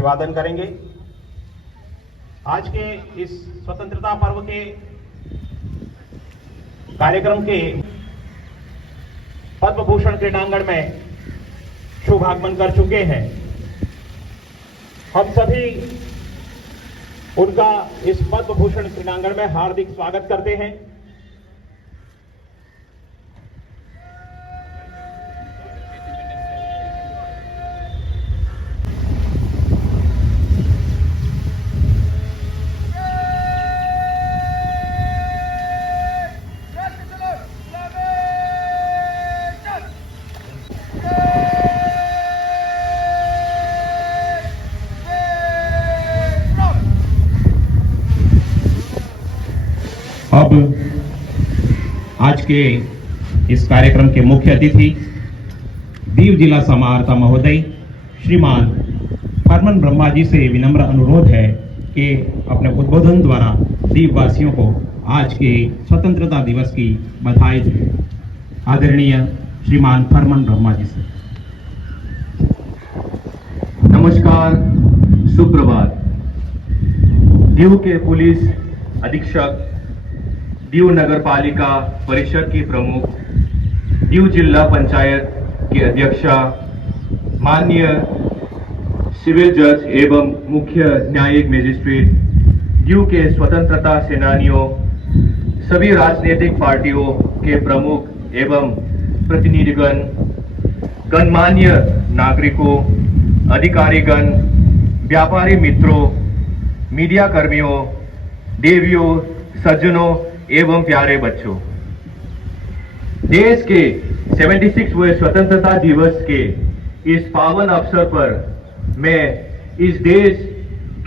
अभिवादन करेंगे। आज के इस स्वतंत्रता पर्व के कार्यक्रम के पद्म भूषण क्रीडांगण में शुभ आगमन कर चुके हैं। हम सभी उनका इस पद्म भूषण क्रीडांगण में हार्दिक स्वागत करते हैं। अब आज के इस कार्यक्रम के मुख्य अतिथि दीव जिला समाहर्ता महोदय श्रीमान फरमान ब्रह्मा जी से विनम्र अनुरोध है कि अपने उद्बोधन द्वारा दीव वासियों को आज के स्वतंत्रता दिवस की बधाई दें। आदरणीय श्रीमान फरमान ब्रह्मा जी से। नमस्कार, सुप्रभात। दीव के पुलिस अधीक्षक, दीव नगर पालिका परिषद की प्रमुख, दीव जिला पंचायत की अध्यक्षा, माननीय सिविल जज एवं मुख्य न्यायिक मजिस्ट्रेट, दीव के स्वतंत्रता सेनानियों, सभी राजनीतिक पार्टियों के प्रमुख एवं प्रतिनिधिगण, गणमान्य नागरिकों, अधिकारीगण, व्यापारी मित्रों, मीडिया कर्मियों, देवियों, सज्जनों एवं प्यारे बच्चों, देश के 76वें स्वतंत्रता दिवस के इस पावन अवसर पर मैं इस देश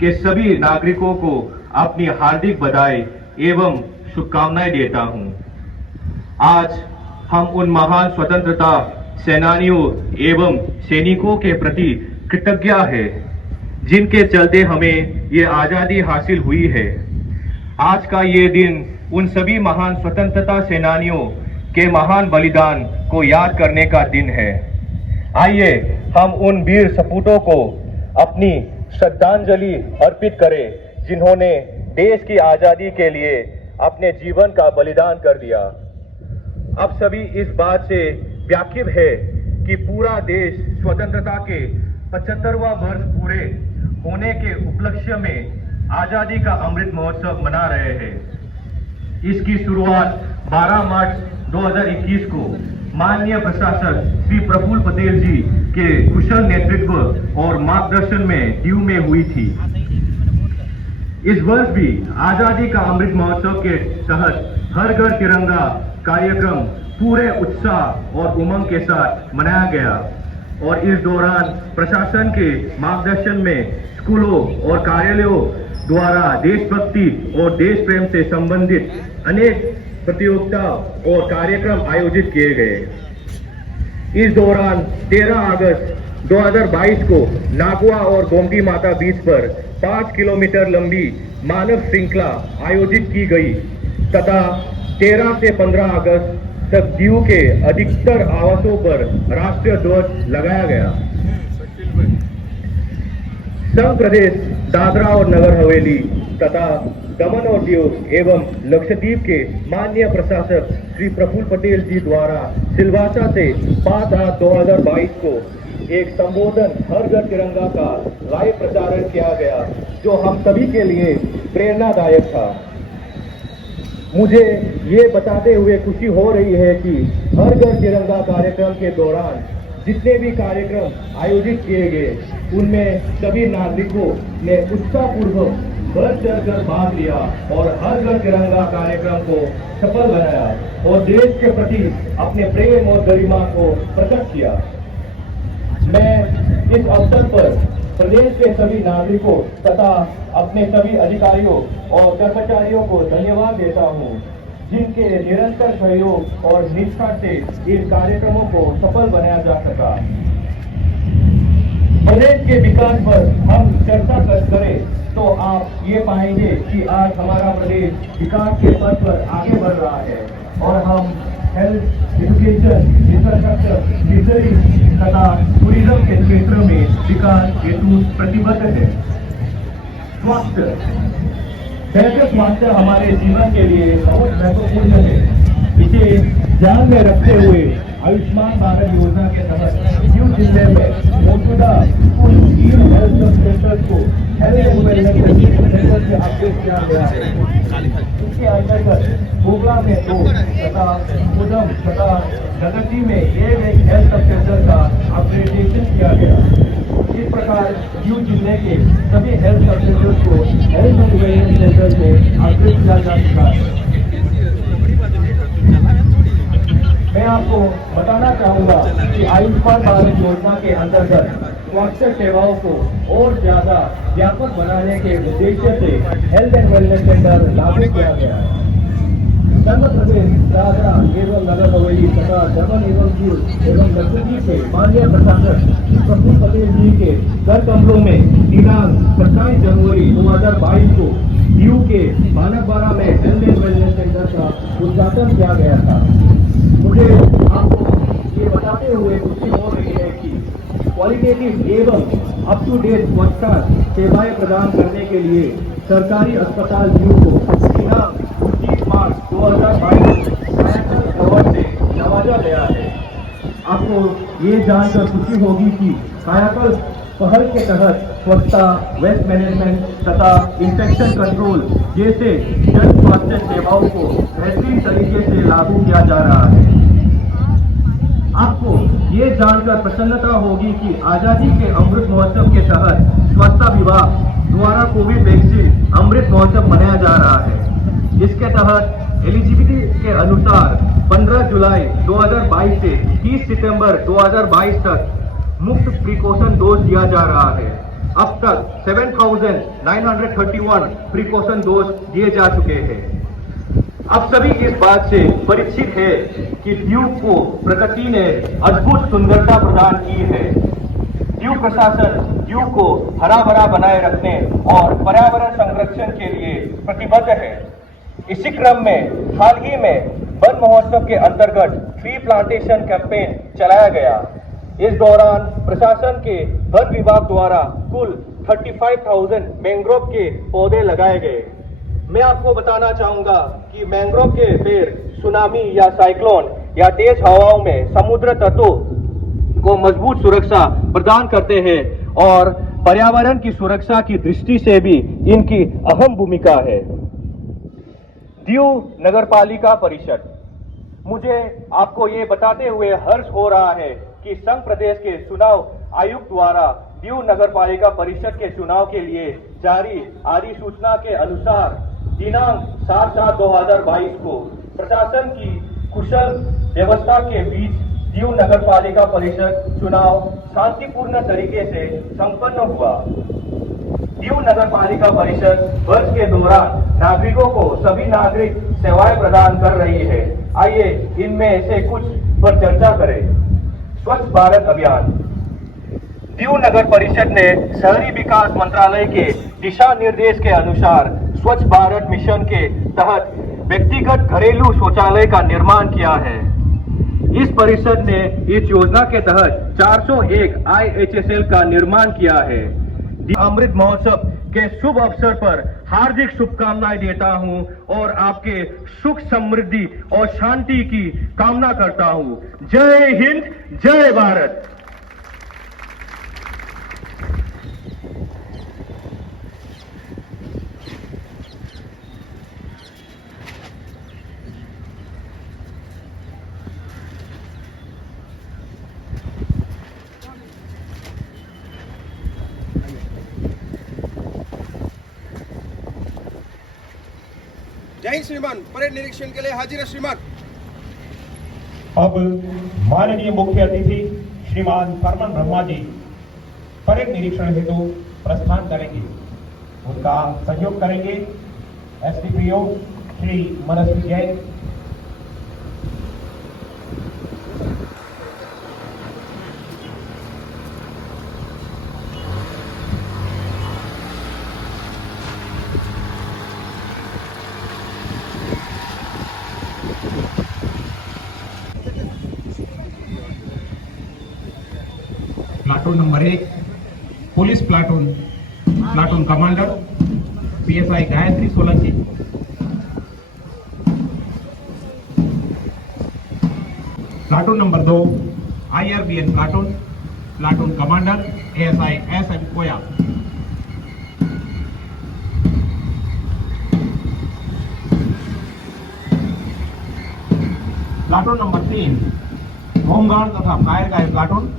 के सभी नागरिकों को अपनी हार्दिक बधाई एवं शुभकामनाएं देता हूं। आज हम उन महान स्वतंत्रता सेनानियों एवं सैनिकों के प्रति कृतज्ञ हैं, जिनके चलते हमें ये आजादी हासिल हुई है। आज का ये दिन उन सभी महान स्वतंत्रता सेनानियों के महान बलिदान को याद करने का दिन है। आइए हम उन वीर सपूतों को अपनी श्रद्धांजलि अर्पित करें, जिन्होंने देश की आजादी के लिए अपने जीवन का बलिदान कर दिया। अब सभी इस बात से वाकिफ है कि पूरा देश स्वतंत्रता के 75वां वर्ष पूरे होने के उपलक्ष्य में आजादी का अमृत महोत्सव मना रहे हैं। इसकी शुरुआत 12 मार्च 2021 को माननीय प्रशासक श्री प्रफुल्ल पटेल जी के कुशल नेतृत्व और मार्गदर्शन में दीव में हुई थी। इस वर्ष भी आजादी का अमृत महोत्सव के तहत हर घर तिरंगा कार्यक्रम पूरे उत्साह और उमंग के साथ मनाया गया और इस दौरान प्रशासन के मार्गदर्शन में स्कूलों और कार्यालयों द्वारा देशभक्ति और देश प्रेम से संबंधित अनेक प्रतियोगिता और कार्यक्रम आयोजित किए गए। इस दौरान 13 अगस्त 2022 को नागवा और गोमती माता बीच पर 5 किलोमीटर लंबी मानव श्रृंखला आयोजित की गई तथा 13 से 15 अगस्त तक दीव के अधिकतर आवासों पर राष्ट्रीय ध्वज लगाया गया। संघ प्रदेश दादरा और नगर हवेली तथा दमन और दीव एवं लक्षद्वीप के माननीय प्रशासक श्री प्रफुल्ल पटेल जी द्वारा सिलवासा से 5/8/2022 को एक संबोधन हर घर तिरंगा का लाइव प्रसारण किया गया, जो हम सभी के लिए प्रेरणादायक था। मुझे ये बताते हुए खुशी हो रही है कि हर घर तिरंगा कार्यक्रम के दौरान जितने भी कार्यक्रम आयोजित किए गए, उनमें सभी नागरिकों ने उत्साहपूर्वक बढ़ चढ़कर भाग लिया और हर घर तिरंगा कार्यक्रम को सफल बनाया और देश के प्रति अपने प्रेम और गरिमा को प्रकट किया। मैं इस अवसर पर प्रदेश के सभी नागरिकों तथा अपने सभी अधिकारियों और कर्मचारियों को धन्यवाद देता हूँ, जिनके निरंतर सहयोग और निष्ठा से इन कार्यक्रमों को सफल बनाया जा सका। प्रदेश के विकास पर हम चर्चा करें तो आप ये पाएंगे कि आज हमारा प्रदेश विकास के पथ पर आगे बढ़ रहा है और हम हेल्थ, एजुकेशन, इंफ्रास्ट्रक्चर, फिशरीज तथा टूरिज्म के क्षेत्र में विकास हेतु प्रतिबद्ध है। स्वास्थ्य, बेहतर स्वास्थ्य हमारे जीवन के लिए बहुत महत्वपूर्ण है। इसे ध्यान में रखते हुए आयुष्मान भारत योजना के तहत न्यू जिले में मौजूदा कुल 3 हेल्थ सब सेंटर्स को हेल्थ एंड वेलनेस सेंटर से अपडेट किया गया है। इसके अंतर्गत गोगला में 2 तथा उदम तथा प्रगति में एक हेल्थ सब सेंटर का अपग्रेडेशन किया गया। इस प्रकार न्यू जिले के सभी हेल्थ सब सेंटर्स को हेल्थ एंड वेलनेस सेंटर में अपग्रेड किया जा चुका है। मैं आपको बताना चाहूंगा कि आयुष्मान भारत योजना के अंतर्गत स्वास्थ्य सेवाओं को और ज्यादा व्यापक बनाने के उद्देश्य से हेल्थ एंड वेलनेस सेंटर लागू किया गया है। उत्तर प्रदेश, दादरा एवं नगर हवेली तथा दमन एवं दीव एवं लक्षद्वीप के माननीय प्रशासक प्रफुल्ल पटेल जी के घर कमरों में दिनांक 27 जनवरी 2022 को दीव के मानकबाड़ा में हेल्थ एंड वेलनेस सेंटर का उद्घाटन किया गया था। मुझे आपको ये बताते हुए खुशी हो रही है कि क्वालिटेटिव एवं अप टू डेट स्वच्छता सेवाएं प्रदान करने के लिए सरकारी अस्पताल दीव को दिनांक 29 मार्च 2022 कायाकल्प अवार्ड से नवाजा गया है। आपको ये जानकर खुशी होगी कि कायाकल्प पहल के तहत स्वच्छता, वेस्ट मैनेजमेंट तथा इंफेक्शन कंट्रोल जैसे जन स्वास्थ्य सेवाओं को बेहतरीन तरीके से लागू किया जा रहा है। आपको ये जानकर प्रसन्नता होगी कि आजादी के अमृत महोत्सव के तहत स्वच्छता विभाग द्वारा कोविड वैक्सीन अमृत महोत्सव मनाया जा रहा है। इसके तहत एलिजिबिलिटी के अनुसार 15 जुलाई 2022 से 30 सितंबर 2022 तक मुफ्त प्रिकॉशन डोज दिया जा रहा है। अब तक 7,931 प्रिकॉशन डोज दिए जा चुके हैं। अब सभी इस बात से परिचित है कि दीव को प्रकृति ने अद्भुत सुंदरता प्रदान की है। दीव प्रशासन दीव को हरा भरा बनाए रखने और पर्यावरण संरक्षण के लिए प्रतिबद्ध है। इसी क्रम में हाल ही में वन महोत्सव के अंतर्गत ट्री प्लांटेशन कैंपेन चलाया गया। इस दौरान प्रशासन के वन विभाग द्वारा कुल 35,000 मैंग्रोव के पौधे लगाए गए। मैं आपको बताना चाहूंगा कि मैंग्रोव के पेड़ सुनामी या साइक्लोन या तेज हवाओं में समुद्र तटों को मजबूत सुरक्षा प्रदान करते हैं और पर्यावरण की सुरक्षा की दृष्टि से भी इनकी अहम भूमिका है। दीव नगरपालिका परिषद, मुझे आपको ये बताते हुए हर्ष हो रहा है कि संघ प्रदेश के चुनाव आयुक्त द्वारा दीव नगरपालिका परिषद के चुनाव के लिए जारी अधिसूचना के अनुसार दिनांक 7/7/2022 को प्रशासन की कुशल व्यवस्था के बीच दीव नगरपालिका परिषद चुनाव शांतिपूर्ण तरीके से संपन्न हुआ। दीव नगरपालिका परिषद वर्ष के दौरान नागरिकों को सभी नागरिक सेवाएं प्रदान कर रही है। आइए इनमें से कुछ पर चर्चा करें। स्वच्छ भारत अभियान। दीव नगर परिषद ने शहरी विकास मंत्रालय के दिशा निर्देश के अनुसार स्वच्छ भारत मिशन के तहत व्यक्तिगत घरेलू शौचालय का निर्माण किया है। इस परिषद ने इस योजना के तहत 401 IHSL का निर्माण किया है। अमृत महोत्सव के शुभ अवसर पर हार्दिक शुभकामनाएं देता हूं और आपके सुख समृद्धि और शांति की कामना करता हूं। जय हिंद, जय भारत। जय हिंद श्रीमान। परेड निरीक्षण के लिए हाजिर है श्रीमान। अब माननीय मुख्य अतिथि श्रीमान फरमान ब्रह्मा जी परेड निरीक्षण हेतु प्रस्थान करेंगे। उनका सहयोग करेंगे SDPO Shri Manasvi Jain. Platoon number 1 police platoon platoon commander PSI Gayatri Solanki. Platoon number 2 IRBN platoon platoon commander ASI SM Koya. Platoon number 3 home guard तथा फायर गार्ड प्लाटून।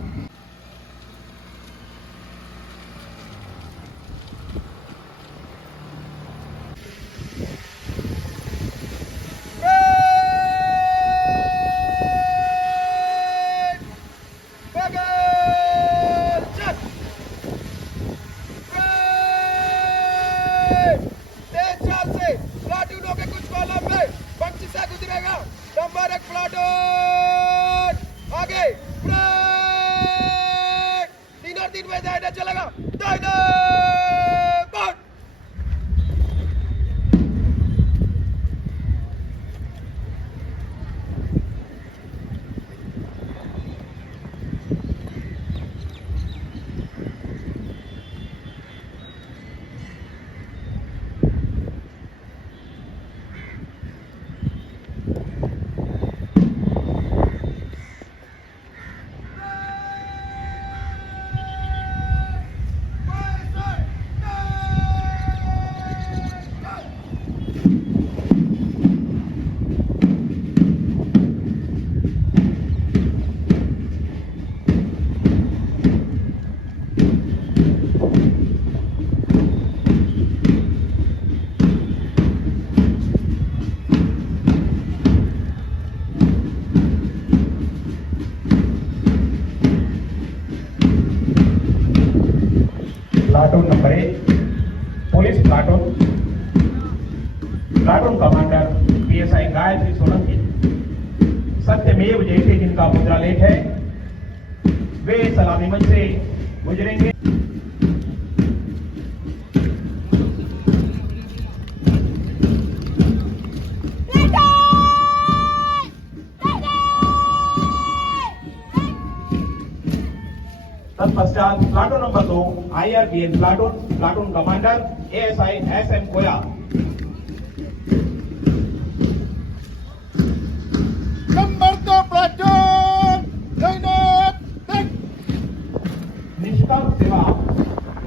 प्लाटूनों के कुछ कॉलम में पंक्ति से गुजरेगा। नंबर 1 प्लाटून आगे ब्रेक 3 और 3 में दाहिने चलेगा। दाहिने but platoon number 1 police platoon platoon commander PSI Gayatri Solanki. सत्यमेव जयते जिनका मुद्रा लेख है वे सलामी मंच से गुजरेंगे। तत्पश्चात platoon number 2 IRBN platoon platoon commander ASI SM Koya. Number 2 platoon निष्काम सेवा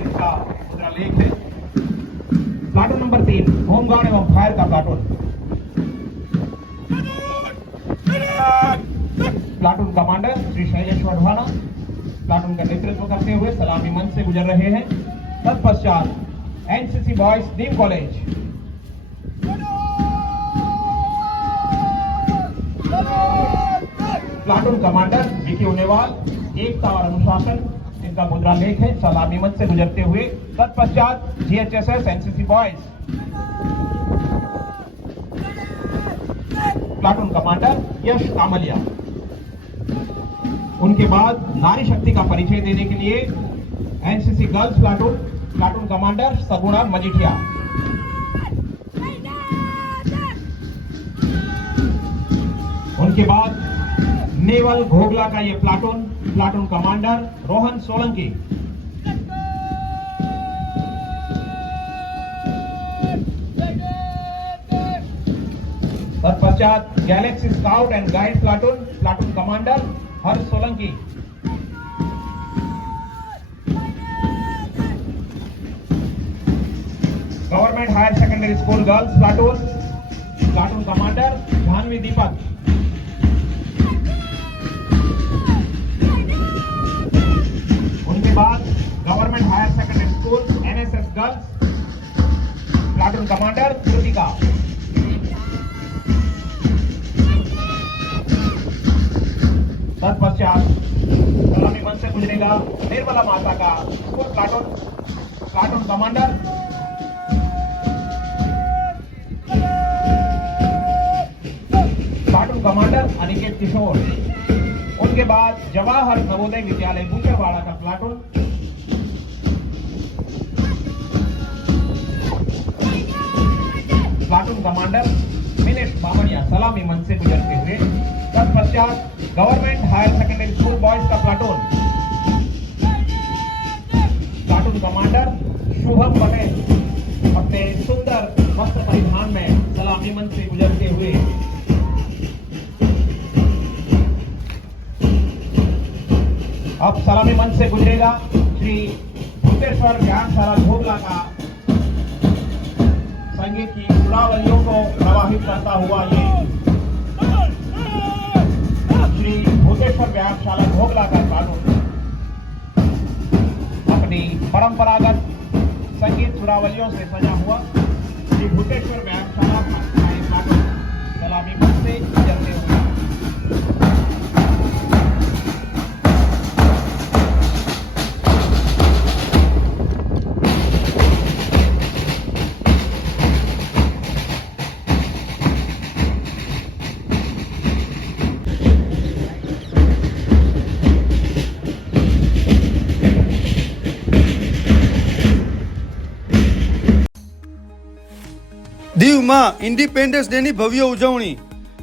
इसका मुद्रा लेख है। प्लाटून नंबर 3 होमगार्ड एवं फायर का platoon. Platoon commander Shri Shailesh Vadhwana platoon का नेतृत्व करते हुए सलामी मंच से गुजर रहे हैं। तत्पश्चात एनसीसी बॉयज नीम कॉलेज। प्लाटून कमांडर विकी उनेवाल एकता और अनुशासन इनका मुद्रा लेख है सलामी मंच से गुजरते हुए। तत्पश्चात GHSS NCC boys. Platoon commander Yash Kamaliya. उनके बाद नारी शक्ति का परिचय देने के लिए NCC girls platoon platoon commander Saguna Majithia. उनके बाद नेवल घोगला का ये platoon platoon commander Rohan Solanki. तत्पश्चात Galaxy scout and guide platoon platoon commander Harsh Solanki. Government higher secondary school girls platoon platoon commander Janvi Deepak. उनके बाद government higher secondary school NSS girls platoon commander Kritika. तत्पश्चात सलामी मंच से गुजरेगा निर्मला माता का school platoon platoon commander platoon commander Aniket Kishore. उनके बाद जवाहर नवोदय विद्यालय बुकेवाड़ा का platoon platoon commander Minesh Bamaniya सलामी मंच से गुजरते हुए। तत्पश्चात government higher secondary school boys का प्लाटून कमांडर शुभम पटेल अपने सुंदर वस्त्र परिधान में सलामी मंच से गुजरते हुए अब सलामी मंच से गुजरेगा श्री भूतेश्वर व्यायामशाला झोबला का संगीत की सुरावलियों को प्रवाहित करता हुआ ये श्री भूतेश्वर व्यायामशाला झोबला का कानून अपनी परंपरागत संगीत सुरावलियों से सजा हुआ श्री भूतेश्वर व्यायामशाला का ये कानून सलामी मंच से गुजरते हुए દીવમાં ઇન્ડિપેન્ડન્સ ડેની ભવ્ય ઉજવણી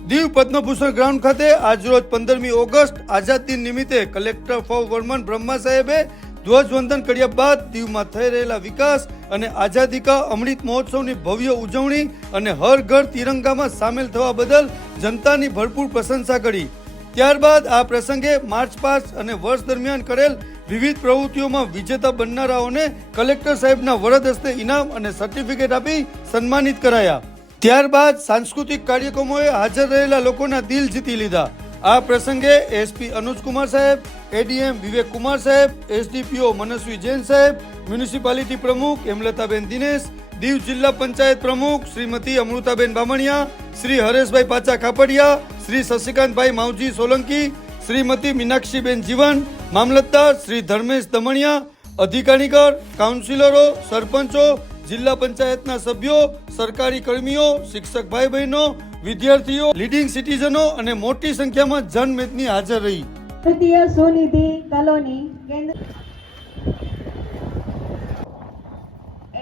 દીવ પદ્મભૂષણ ગ્રાઉન્ડ ખાતે આજરોજ 15મી ઓગસ્ટ આઝાદ દિન નિમિત્તે કલેક્ટર ફો વર્મન બ્રહ્મા સાહેબે ધ્વજવંદન કર્યા બાદ દીવમાં થઈ રહેલા વિકાસ અને આઝાદી કા અમૃત મહોત્સવની ભવ્ય ઉજવણી અને હર ઘર તિરંગામાં સામેલ થવા બદલ જનતાની ભરપૂર પ્રશંસા કરી. ત્યારબાદ આ પ્રસંગે માર્ચ પાસ્ટ અને વર્ષ દરમિયાન કરેલ વિવિધ પ્રવૃત્તિઓમાં વિજેતા બનનારાઓને કલેક્ટર સાહેબના વરદ હસ્તે ઇનામ અને સર્ટિફિકેટ આપી સન્માનિત કરાયા. ત્યારબાદ સાંસ્કૃતિક કાર્યક્રમોએ હાજર રહેલા લોકોના દિલ જીતી લીધા. આ પ્રસંગે એસપી અનુજકુમાર સાહેબ, એડીએમ વિવેક કુમાર સાહેબ, એસડીપીઓ મનસ્વી જૈન સાહેબ, મ્યુનિસિપાલિટી પ્રમુખ હેમલતાબેન દિનેશ, દીવ જિલ્લા પંચાયત પ્રમુખ શ્રીમતી અમૃતાબેન બામણિયા, શ્રી હરેશભાઈ પાચા કાપડિયા, શ્રી શશિકાંતભાઈ માવજી સોલંકી, શ્રીમતી મીનાક્ષીબેન જીવન, મામલતદાર શ્રી ધર્મેશ દમણિયા, અધિકારીગણ, કાઉન્સિલરો, સરપંચો, જિલ્લા પંચાયતના સભ્યો, સરકારી કર્મીઓ, શિક્ષક ભાઈ બહેનો, વિદ્યાર્થીઓ, લીડિંગ સિટીઝનો અને મોટી સંખ્યામાં જનમેદની હાજર રહી. તૃતીય સુનિધિ કોલોની કેન્દ્ર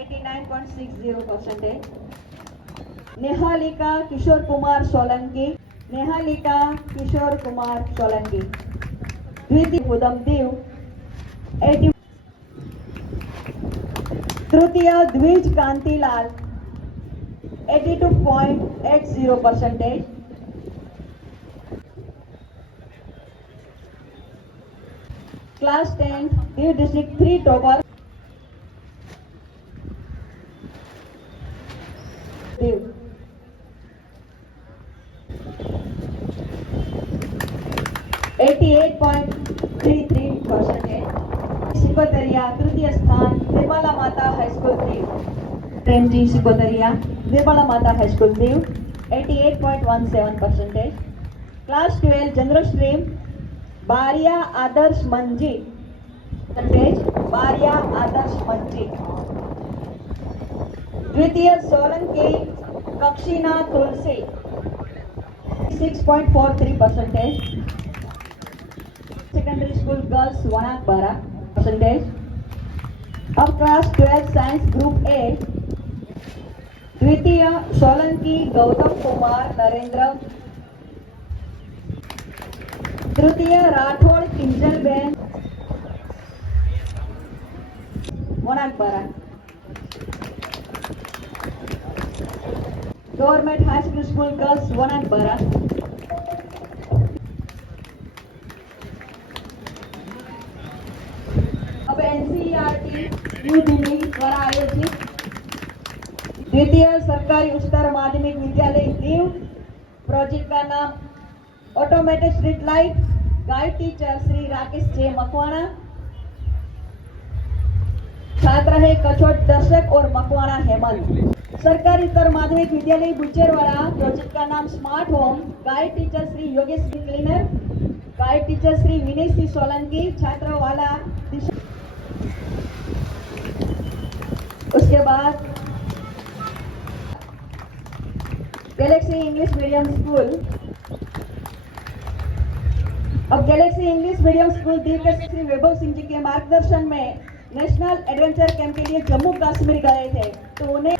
89.60%. नेहालिका किशोर कुमार सोलंकी, नेहालिका किशोर कुमार सोलंकी. द्वितीय उदमदेव 80. तृतीय Dwij Kantilal 82.80%. Class 10 Div District 3 topper Div 88.33%. Sikotariya तृतीय स्थान Nirmala Mata high school Diu. Premji Sikotariya Nirmala Mata high school Diu 88.17%. Class 12 general stream Baria Adarsh Manji Baria Adarsh Manji. द्वितीय Solanki Kakshina Tulsi 6.43%. Secondary school girls 112%. अब क्लास 12 साइंस ग्रुप ए द्वितीय सोलंकी गौतम कुमार नरेंद्र. तृतीय Rathod Kinjalben 112. Government high school girls 112. अब एनसीईआरटी न्यू दिल्ली द्वारा आयोजित द्वितीय सरकारी उच्चतर माध्यमिक विद्यालय दीव प्रोजेक्ट का नाम automated street light. Guide teacher Shri Rakesh J Makwana. छात्र है कछोट दर्शक और मकवाणा हेमंत. सरकारी उच्चतर माध्यमिक विद्यालय बुचेरवाड़ा प्रोजेक्ट का नाम smart home. Guide teacher Shri Yogesh क्लीनर. Guide teacher Shri Vinay Singh Solanki. छात्र वाला उसके बाद गैलेक्सी इंग्लिश मीडियम स्कूल. अब Galaxy English medium school Diu के श्री वैभव सिंह जी के मार्गदर्शन में नेशनल एडवेंचर कैंप के लिए जम्मू कश्मीर गए थे, तो उन्हें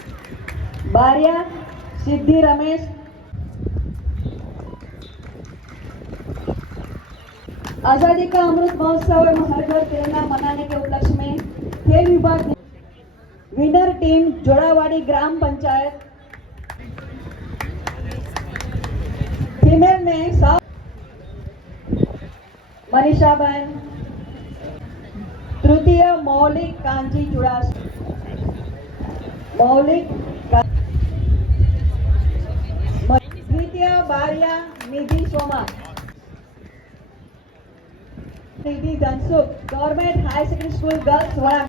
बारिया सिद्धि रमेश आजादी का अमृत महोत्सव और हर घर तिरंगा मनाने के उपलक्ष्य में खेल विभाग विनर टीम जोड़ावाड़ी ग्राम पंचायत फीमेल में मनीषा बहन, तृतीय मौलिक कांची चुड़ासी, द्वितीय Baria Nidhi Soma, Nidhi Dhansukh, government high secondary school girls वाला,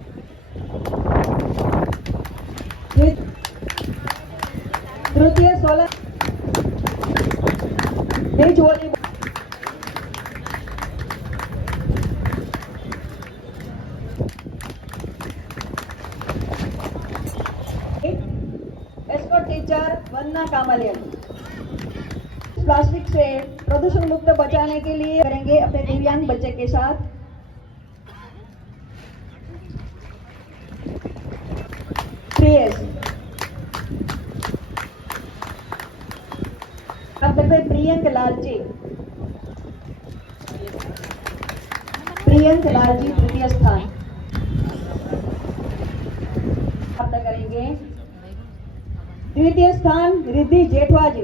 तृतीय 16 beach volleyball, escort teacher Vandana Kamaliyan. Plastic से प्रदूषण मुक्त बचाने के लिए करेंगे अपने दिव्यांग बच्चे के साथ। प्रियस अब तक प्रियंक लालजी, तृतीय स्थान प्राप्त करेंगे। द्वितीय स्थान रिद्धि जेठवा जी।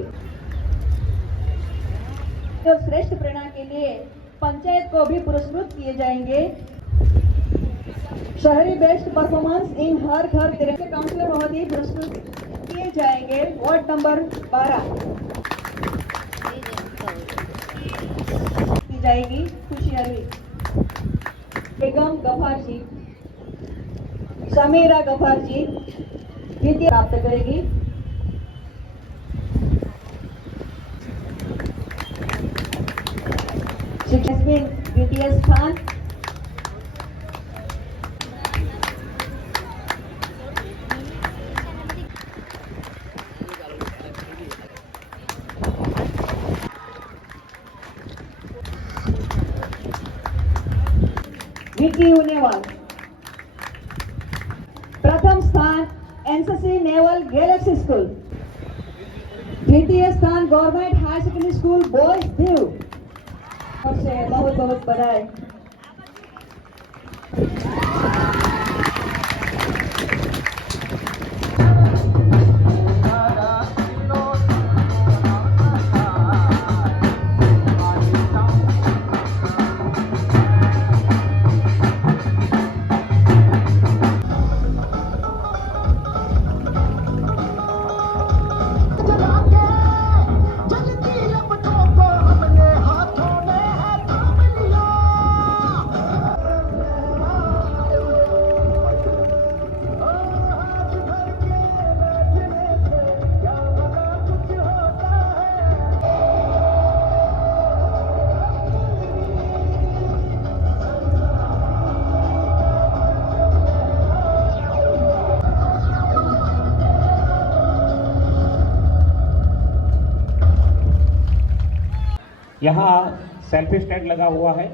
तो श्रेष्ठ प्रेरणा के लिए पंचायत को भी पुरस्कृत किए जाएंगे। शहरी बेस्ट परफॉर्मेंस इन हर घर तिरंगे काउंसिलर महोदय पुरस्कृत किए जाएंगे। वार्ड नंबर 12 की जाएगी खुशी अरवी, बेगम गफार जी, समीरा गफार जी द्वितीय प्राप्त करेगी। शिक्षक द्वितीय स्थान। विकी यूनेवाल प्रथम स्थान एनसीसी नेवल गैलेक्सी स्कूल। द्वितीय स्थान government high secondary school boys Diu. और से बहुत बहुत बधाई। यहाँ सेल्फी स्टैंड लगा हुआ है।